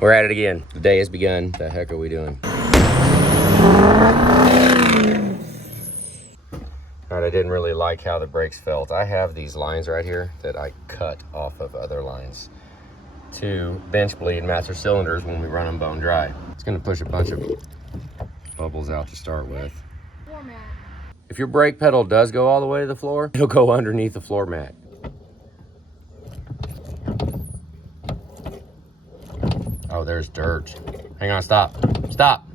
We're at it again. The day has begun. The heck are we doing? All right, I didn't really like how the brakes felt. I have these lines right here that I cut off of other lines to bench bleed master cylinders when we run them bone dry. It's gonna push a bunch of bubbles out to start with. If your brake pedal does go all the way to the floor, it'll go underneath the floor mat. Oh, there's dirt. Hang on, stop. Stop.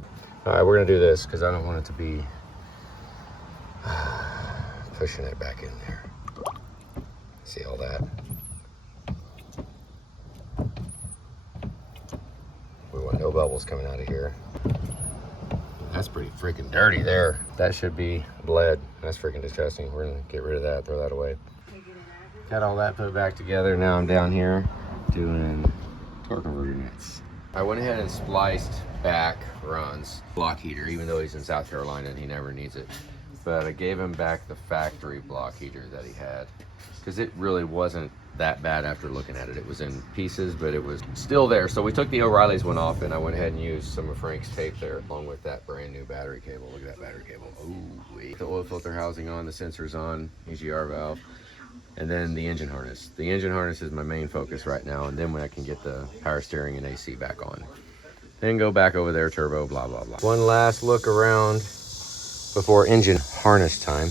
All right, we're gonna do this because I don't want it to be pushing it back in there. See all that? We want no bubbles coming out of here. That's pretty freaking dirty there. That should be bled. That's freaking disgusting. We're gonna get rid of that, throw that away. Got all that put back together. Now I'm down here doing torque converter nets. I went ahead and spliced back Ron's block heater, even though he's in South Carolina and he never needs it. But I gave him back the factory block heater that he had, because it really wasn't that bad after looking at it. It was in pieces, but it was still there. So we took the O'Reilly's one off, and I went ahead and used some of Frank's tape there, along with that brand new battery cable. Look at that battery cable. Ooh, wait. The oil filter housing on, the sensors on, EGR valve, and then the engine harness. The engine harness is my main focus right now, and then when I can get the power steering and AC back on, then go back over there, turbo, blah, blah, blah. One last look around before engine harness time.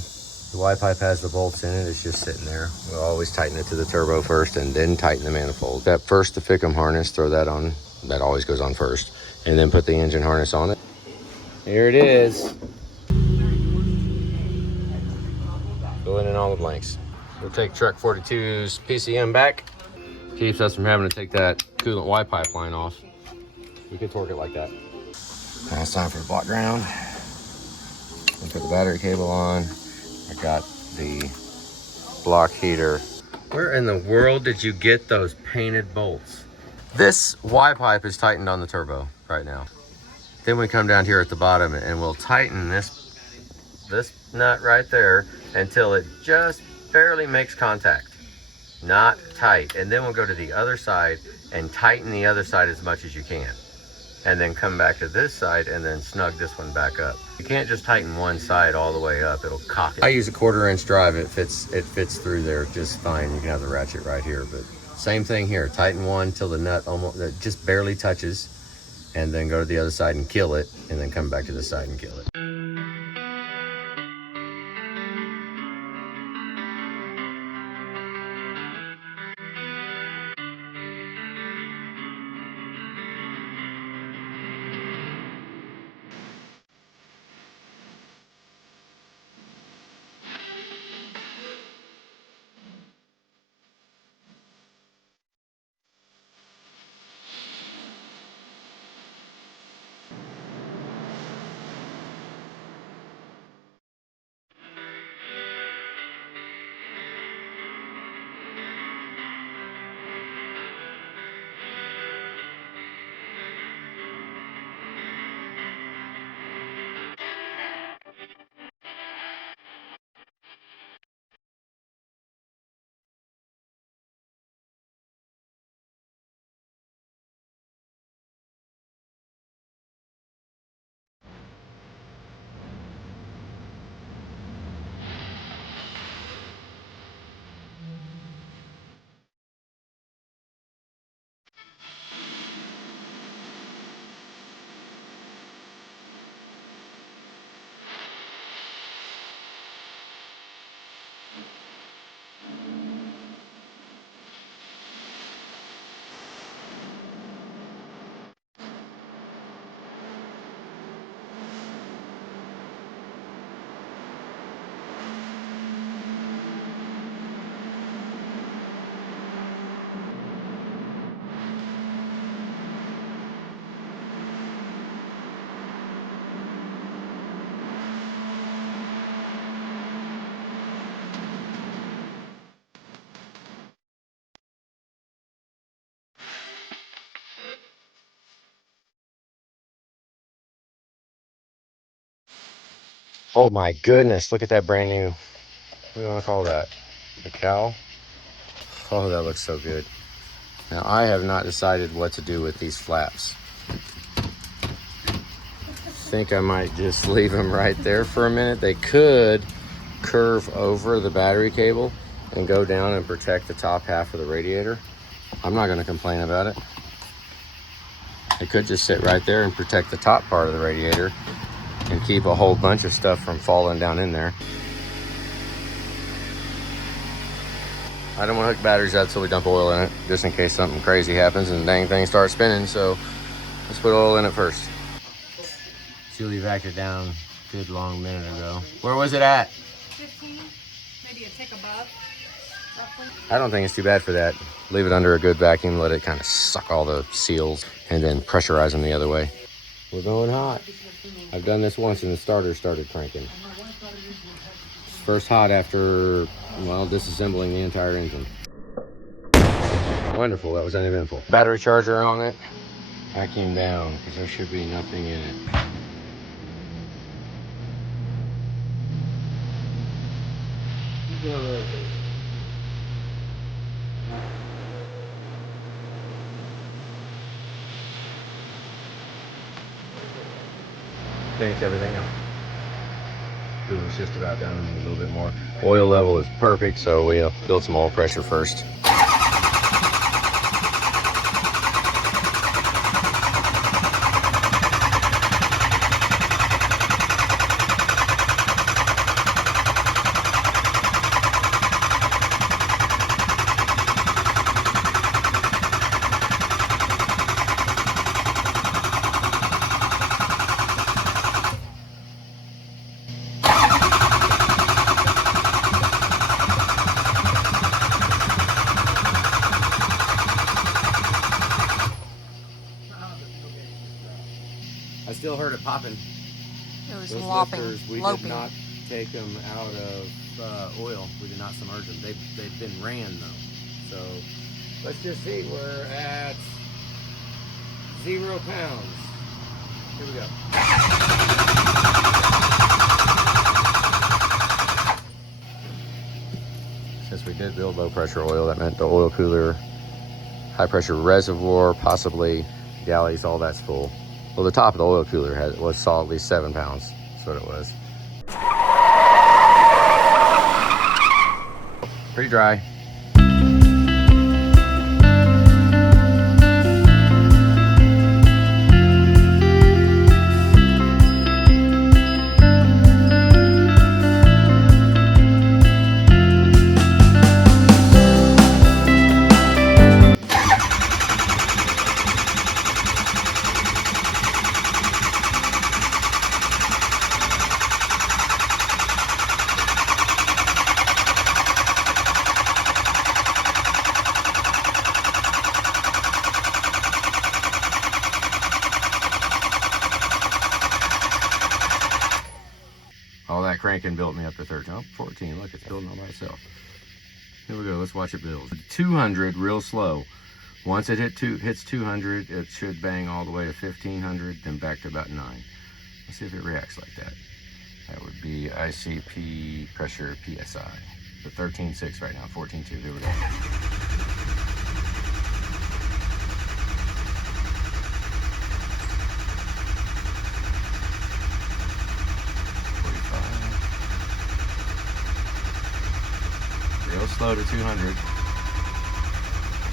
The Y pipe has the bolts in it. It's just sitting there. We'll always tighten it to the turbo first and then tighten the manifold. That first, the Fickum harness, throw that on. That always goes on first. And then put the engine harness on it. Here it is. Filling in all the blanks. We'll take Truck 42's PCM back. Keeps us from having to take that coolant Y pipe line off. We can torque it like that. Now it's time for the block ground. We'll put the battery cable on. I got the block heater. Where in the world did you get those painted bolts? This Y pipe is tightened on the turbo right now. Then we come down here at the bottom and we'll tighten this nut right there until it just barely makes contact. Not tight. And then we'll go to the other side and tighten the other side as much as you can. And then come back to this side and then snug this one back up. You can't just tighten one side all the way up, it'll cock it. I use a 1/4 inch drive, it fits through there just fine. You can have the ratchet right here, but same thing here. Tighten one till the nut almost just barely touches, and then go to the other side and kill it, and then come back to this side and kill it. Oh my goodness, look at that brand new, what do you want to call that? A cowl? Oh, that looks so good. Now I have not decided what to do with these flaps. I think I might just leave them right there for a minute. They could curve over the battery cable and go down and protect the top half of the radiator. I'm not going to complain about it. It could just sit right there and protect the top part of the radiator and keep a whole bunch of stuff from falling down in there. I don't want to hook batteries up till we dump oil in it, just in case something crazy happens and the dang thing starts spinning. So let's put oil in it first. Julie vacuumed it down a good long minute ago. Where was it at? 15, maybe a tick above, roughly. I don't think it's too bad for that. Leave it under a good vacuum, let it kind of suck all the seals, and then pressurize them the other way. We're going hot. I've done this once and the starter started cranking. First hot after, well, disassembling the entire engine. Wonderful, that was uneventful. Battery charger on it. Vacuum down, because there should be nothing in it. Finish everything up. It was just about done, a little bit more. Oil level is perfect, so we'll build some oil pressure first. I still heard it popping. It was Those lopping, lifters, we loping. did not take them out of oil. We did not submerge them. They've been ran though. So let's just see. We're at 0 pounds. Here we go. Since we did build low pressure oil, that meant the oil cooler, high pressure reservoir, possibly galleys, all that's full. Well, the top of the oil cooler was solidly 7 pounds. That's what it was. Pretty dry. All that cranking built me up to 13. Oh, 14. Look, it's building all by itself. Here we go. Let's watch it build. 200 real slow. Once it hits 200, it should bang all the way to 1500, then back to about 9. Let's see if it reacts like that. That would be ICP pressure PSI. The 13.6 right now, 14.2. There we go. Real slow to 200.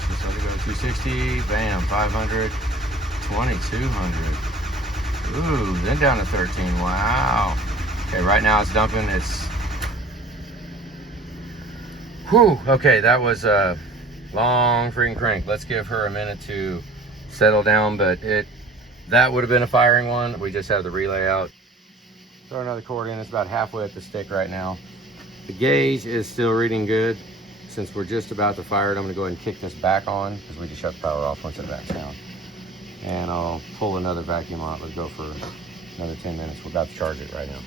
Just let it go 260. Bam, 500. 2200. Ooh, then down to 13. Wow. Okay, right now it's dumping. It's. Whew. Okay, that was a long freaking crank. Let's give her a minute to settle down, but that would have been a firing one. We just have the relay out. Throw another cord in. It's about halfway up the stick right now. The gauge is still reading good. Since we're just about to fire it, I'm going to go ahead and kick this back on because we just shut the power off once it backs down. And I'll pull another vacuum on it. Let's go for another 10 minutes. We're about to charge it right now.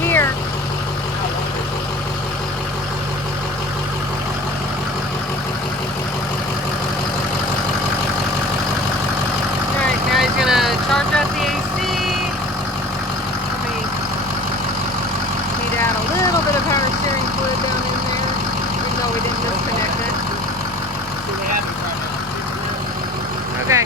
here. Alright, now he's gonna charge up the AC. Let me need to add a little bit of power steering fluid down in there, even though we didn't disconnect it. See what happens right now. Okay.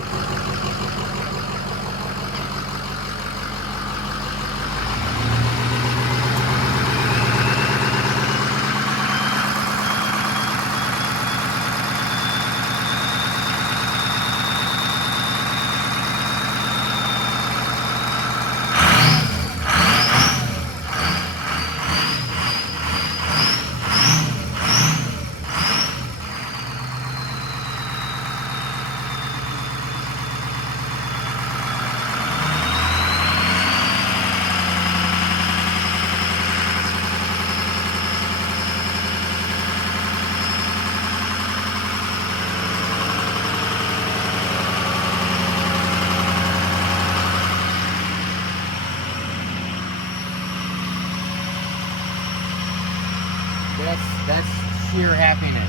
That's sheer happiness.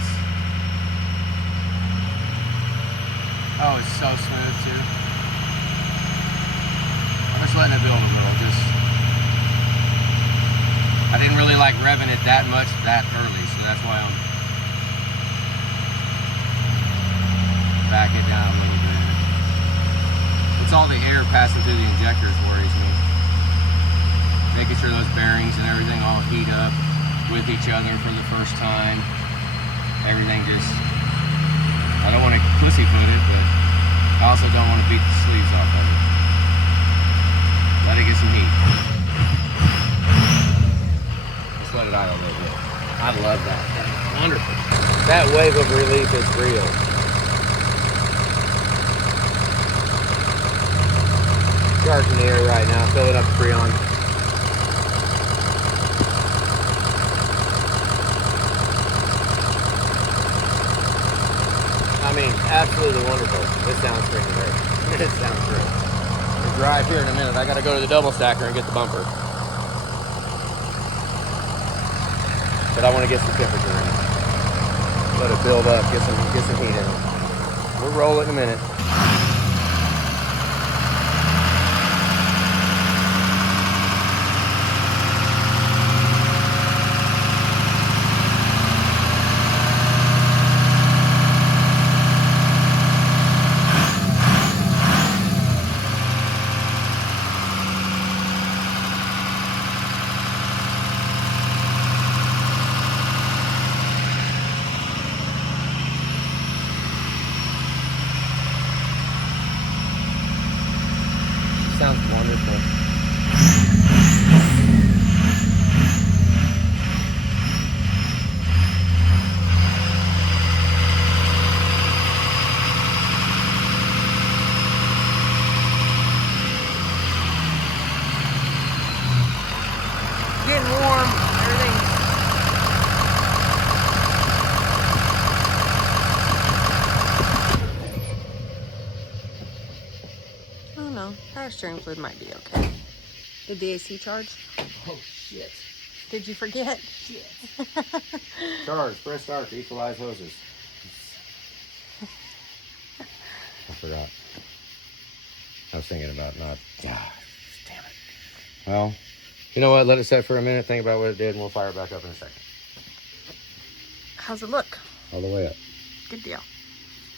Oh, it's so smooth too. I'm just letting it build a little. I didn't really like revving it that much that early, so that's why I'm back it down a little bit. It's all the air passing through the injectors worries me. Making sure those bearings and everything all heat up with each other for the first time. Everything just, I don't want to pussyfoot it, but I also don't want to beat the sleeves off of it. Let it get some heat. Just let it idle a little bit. I love that. That's wonderful. That wave of relief is real. Charging the air right now, filling up Freon. I mean, absolutely wonderful. This sounds freaking great. It sounds great. We'll drive here in a minute. I gotta go to the double stacker and get the bumper. But I want to get some temperature in it. Let it build up, get some heat in it. We'll roll it in a minute. Sounds wonderful. Getting warm. Everything. Oh no, power steering fluid might be okay. Did the AC charge? Oh shit. Did you forget? Shit. Charge, press start to equalize hoses. I forgot. I was thinking about not. Ah, damn it. Well, you know what? Let it set for a minute. Think about what it did, and we'll fire it back up in a second. How's it look? All the way up. Good deal.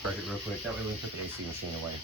Charge it real quick. That way we can put the AC machine away.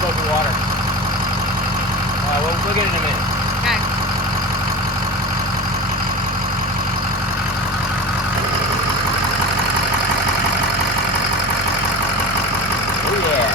Soapy water. We'll get it in a minute. Okay. Oh yeah.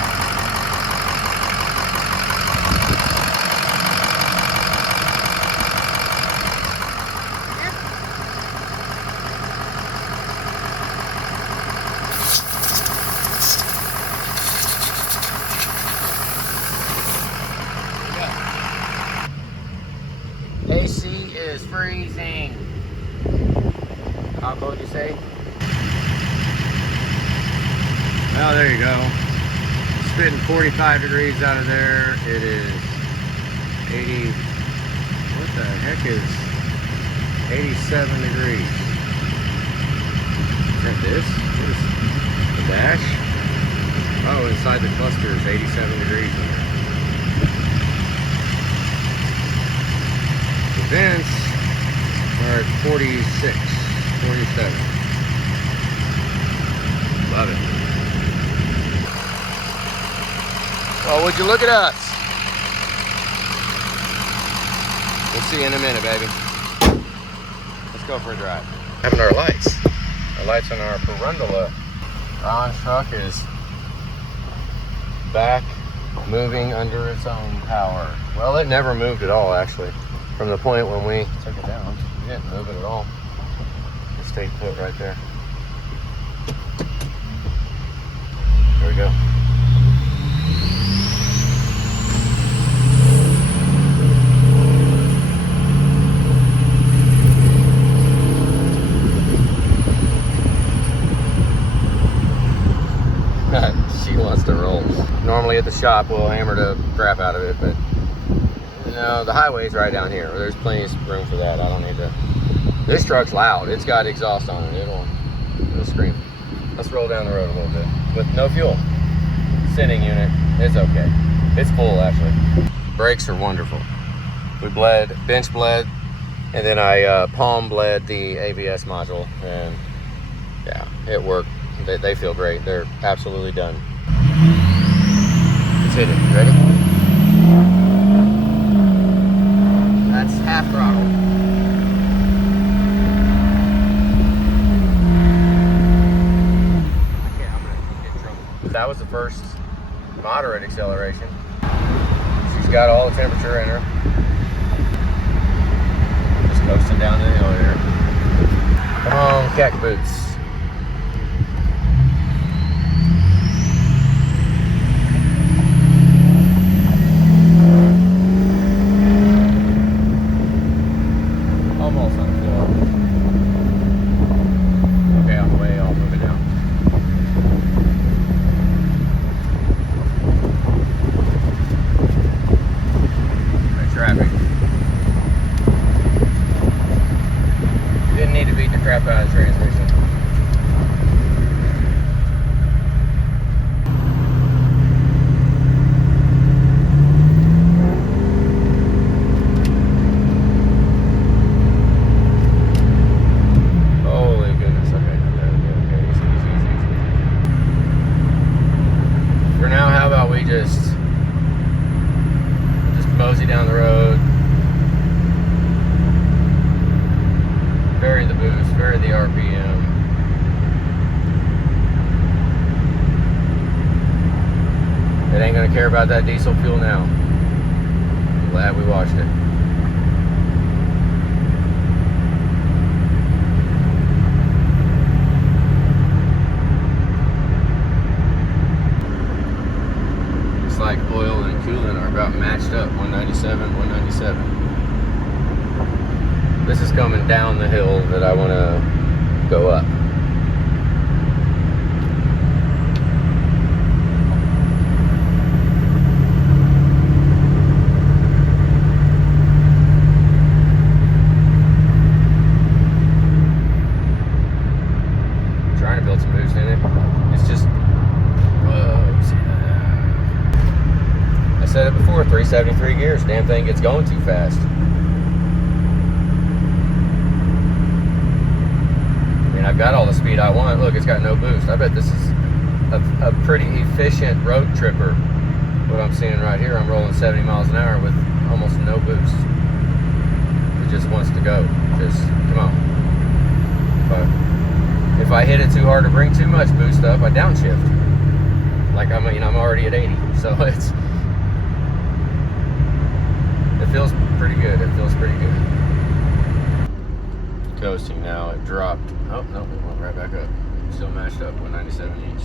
is freezing. How cold you say? Well, there you go. Spitting 45 degrees out of there. It is 80. What the heck is 87 degrees? Is that this? What is the dash? Oh, inside the cluster is 87 degrees in there. The vents are at 46, 47. Love it. Well, would you look at us? We'll see you in a minute, baby. Let's go for a drive. Having our lights. Our lights on our Perundola. Ron's truck is back moving under its own power. Well, it never moved at all, actually. From the point when we took it down, it didn't move it at all. It stayed put right there. There we go. She wants to roll. Normally at the shop we'll hammer the crap out of it, but you know, the highway's right down here. There's plenty of room for that. I don't need to. This truck's loud. It's got exhaust on it. It'll scream. Let's roll down the road a little bit with no fuel. Sitting unit. It's okay. It's full actually. Brakes are wonderful. We bench bled, and then I palm bled the ABS module, and yeah, it worked. They feel great. They're absolutely done. Let's hit it. You ready? That's half throttle. Yeah, I'm gonna get in trouble. That was the first moderate acceleration. She's got all the temperature in her. Just coasting down the hill here. Come on, cack boots. Crap out of the transmission. Holy goodness. Okay. Easy. For now, how about we just mosey down the road. Vary the boost, vary the RPM. It ain't gonna care about that diesel fuel now. I'm glad we watched it. It's like oil and coolant are about matched up, 197, 197. This is coming down the hill that I want to go up. I'm trying to build some boost in it. It's just, whoa, see that? I said it before, 373 gears. Damn thing gets going too fast. I've got all the speed I want. Look, it's got no boost. I bet this is a pretty efficient road tripper. What I'm seeing right here, I'm rolling 70 miles an hour with almost no boost. It just wants to go. Just, come on. If I hit it too hard to bring too much boost up, I downshift. Like I'm already at 80. So it feels pretty good. It feels pretty good. Coasting now, it dropped. Oh, no, it went right back up. Still matched up, 197 each.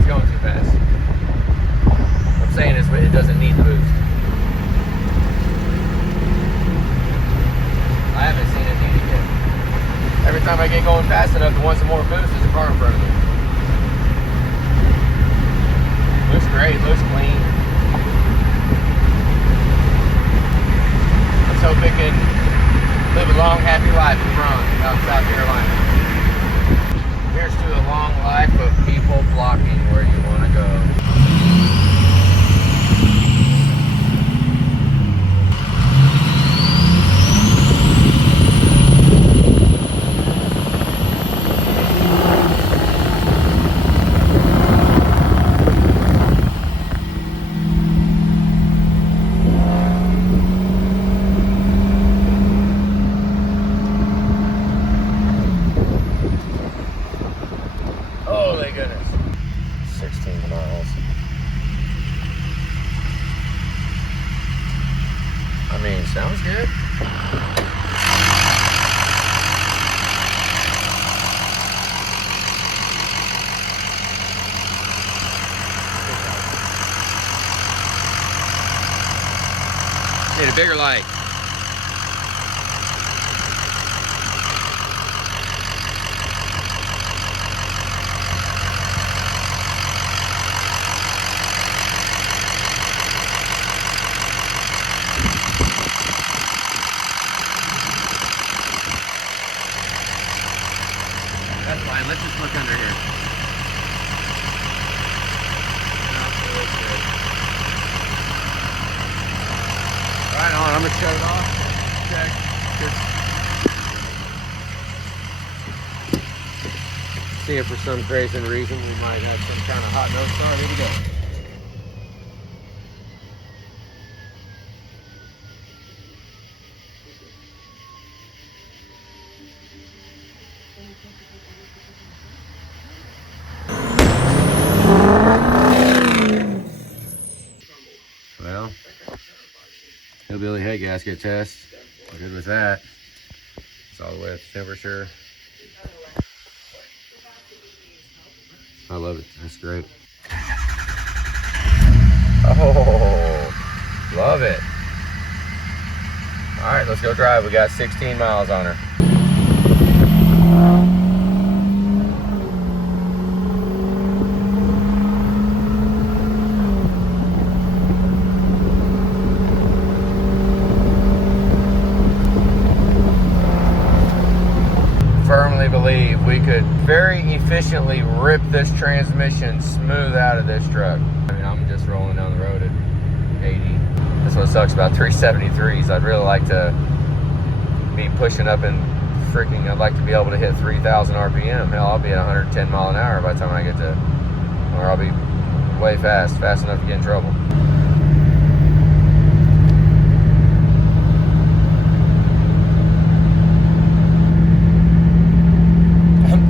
it's going too fast. What I'm saying is it doesn't need the boost. I haven't seen it need it yet. Every time I get going fast enough, it wants some more boost. There's a car in front of me. Looks great, looks clean. Let's hope it can live a long, happy life in Bronx, out in South Carolina. Here's to a long life of people blocking where you want to go. Holy goodness. 16 miles. I mean, sounds good. Need a bigger light. That's fine. Let's just look under here. Right on. I'm gonna shut it off. Check. Just see if for some crazy reason we might have some kind of hot notes on. Here we go. Well, hillbilly head gasket test. We're good with that. It's all the way up to temperature. I love it. That's great. Oh, love it. All right, let's go drive. We got 16 miles on her. Firmly believe we could very efficiently rip this transmission smooth out of this truck. I mean, I'm just rolling down the road at 80. That's what sucks about 373s. I'd really like to be pushing up and I'd like to be able to hit 3,000 RPM. Hell, I'll be at 110 mile an hour by the time I get to, or I'll be way fast enough to get in trouble.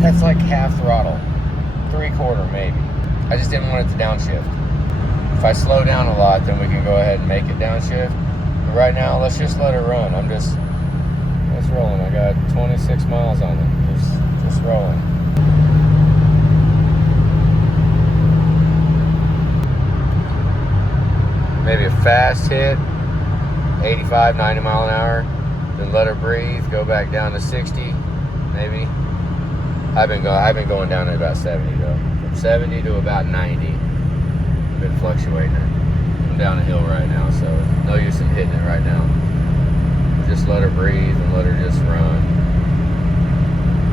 That's like half throttle, 3/4 maybe. I just didn't want it to downshift. If I slow down a lot, then we can go ahead and make it downshift. But right now, let's just let it run. It's rolling. I got 26 miles on it, just rolling. Maybe a fast hit, 85, 90 mile an hour, then let her breathe, go back down to 60, maybe. I've been going down to about 70 though. From 70 to about 90. I've been fluctuating it. I'm down a hill right now, so no use in hitting it right now. Just let her breathe and let her just run.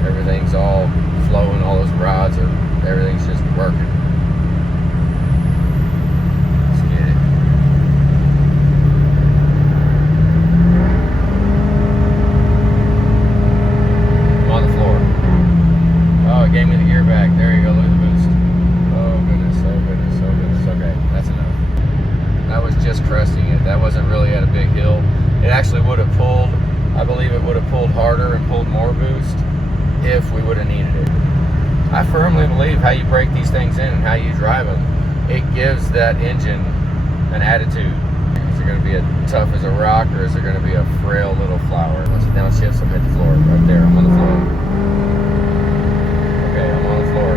Everything's all flowing, all those rods everything's just working. Let's get it. I'm on the floor. Oh, it gave me the gear back. There you go, look at the boost. Oh goodness, oh goodness, oh goodness. Okay, that's enough. That was just cresting it. That wasn't really at a big hill. It actually would have pulled, I believe it would have pulled harder and pulled more boost if we would have needed it. I firmly believe how you break these things in and how you drive them, it gives that engine an attitude. Is it going to be as tough as a rock, or is it going to be a frail little flower? Once it downshifts, I'm at the floor. Right there, I'm on the floor. Okay, I'm on the floor.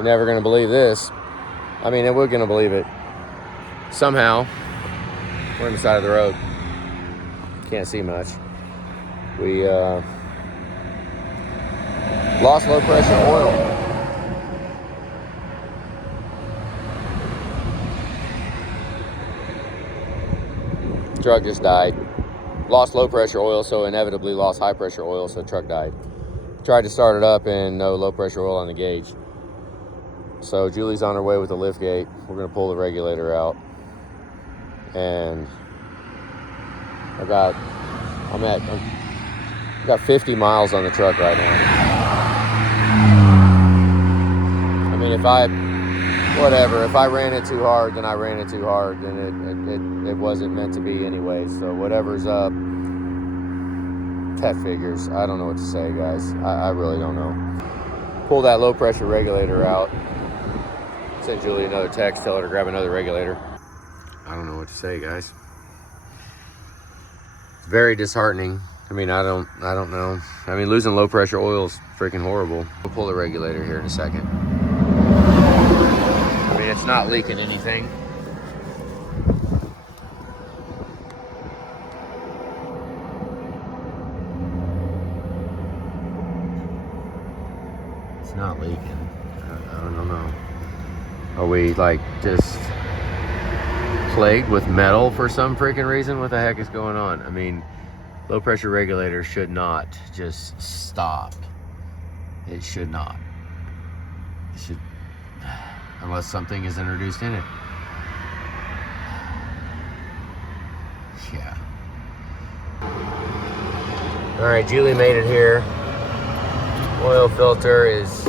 You're never gonna believe this. I mean, we're gonna believe it. Somehow, we're on the side of the road. Can't see much. We lost low pressure oil. Truck just died. Lost low pressure oil, so inevitably lost high pressure oil, so truck died. Tried to start it up and no low pressure oil on the gauge. So Julie's on her way with the lift gate. We're gonna pull the regulator out. And I got 50 miles on the truck right now. I mean, if I ran it too hard, then I ran it too hard, then it wasn't meant to be anyway. So whatever's up, that figures. I don't know what to say, guys. I really don't know. Pull that low pressure regulator out. Send Julie another text, tell her to grab another regulator. I don't know what to say, guys. It's very disheartening. I mean, I don't know. I mean, losing low pressure oil is freaking horrible. We'll pull the regulator here in a second. I mean, it's not leaking anything. It's not leaking. I don't know. Are we like just plagued with metal for some freaking reason? What the heck is going on? I mean, low pressure regulator should not just stop. It should not. It should, unless something is introduced in it. Yeah. All right, Julie made it here. Oil filter is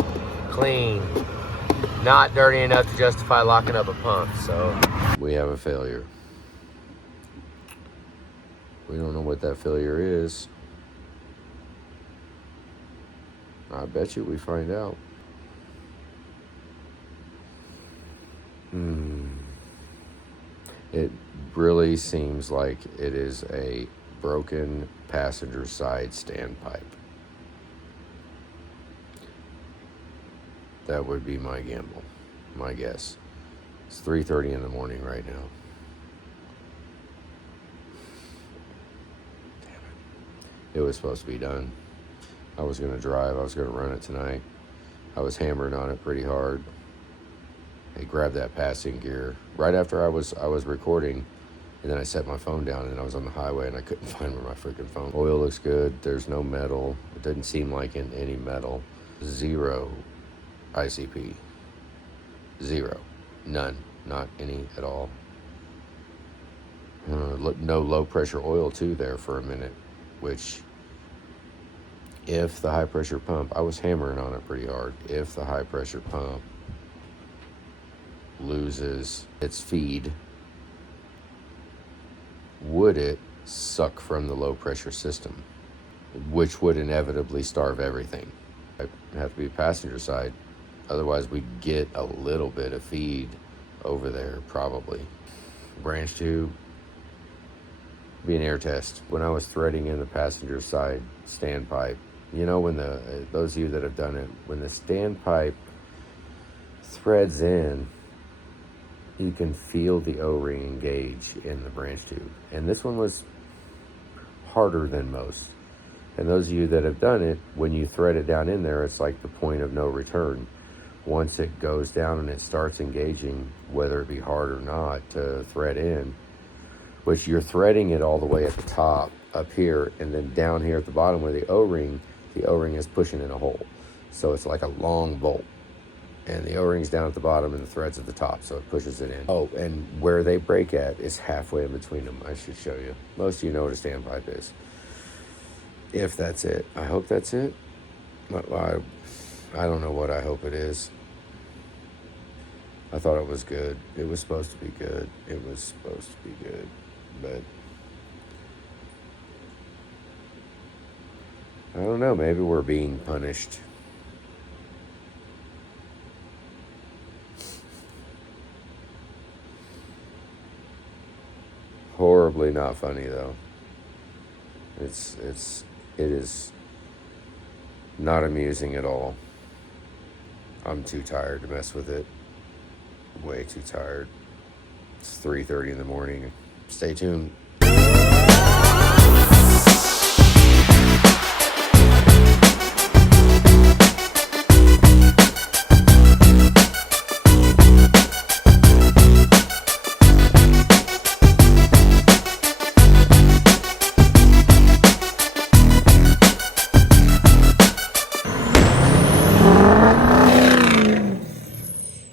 clean. Not dirty enough to justify locking up a pump, so. We have a failure. We don't know what that failure is. I bet you we find out. It really seems like it is a broken passenger side standpipe. That would be my gamble, my guess. It's 3:30 in the morning right now. Damn it. It was supposed to be done. I was gonna drive, I was gonna run it tonight. I was hammering on it pretty hard. I grabbed that passing gear right after I was recording, and then I set my phone down and I was on the highway and I couldn't find where my freaking phone. Oil looks good, there's no metal. It doesn't seem like any metal. Zero ICP. Zero. None. Not any at all. No low pressure oil too there for a minute, which if the high pressure pump, I was hammering on it pretty hard, if the high pressure pump loses its feed, would it suck from the low pressure system, which would inevitably starve everything. I have to be passenger side. Otherwise, we'd get a little bit of feed over there, probably. Branch tube, be an air test. When I was threading in the passenger side standpipe, you know, when those of you that have done it, when the standpipe threads in, you can feel the O-ring engage in the branch tube. And this one was harder than most. And those of you that have done it, when you thread it down in there, it's like the point of no return. Once it goes down and it starts engaging, whether it be hard or not to thread in, which you're threading it all the way at the top up here, and then down here at the bottom where the O-ring is pushing in a hole. So it's like a long bolt, and the O-ring's down at the bottom and the thread's at the top, so it pushes it in. Oh, and where they break at is halfway in between them. I should show you. Most of you know what a standpipe is. If that's it. I hope that's it. I don't know what I hope it is. I thought it was good. It was supposed to be good. It was supposed to be good. But I don't know. Maybe we're being punished. Horribly not funny though. It is not amusing at all. I'm too tired to mess with it. Way too tired. It's 3:30 in the morning. Stay tuned.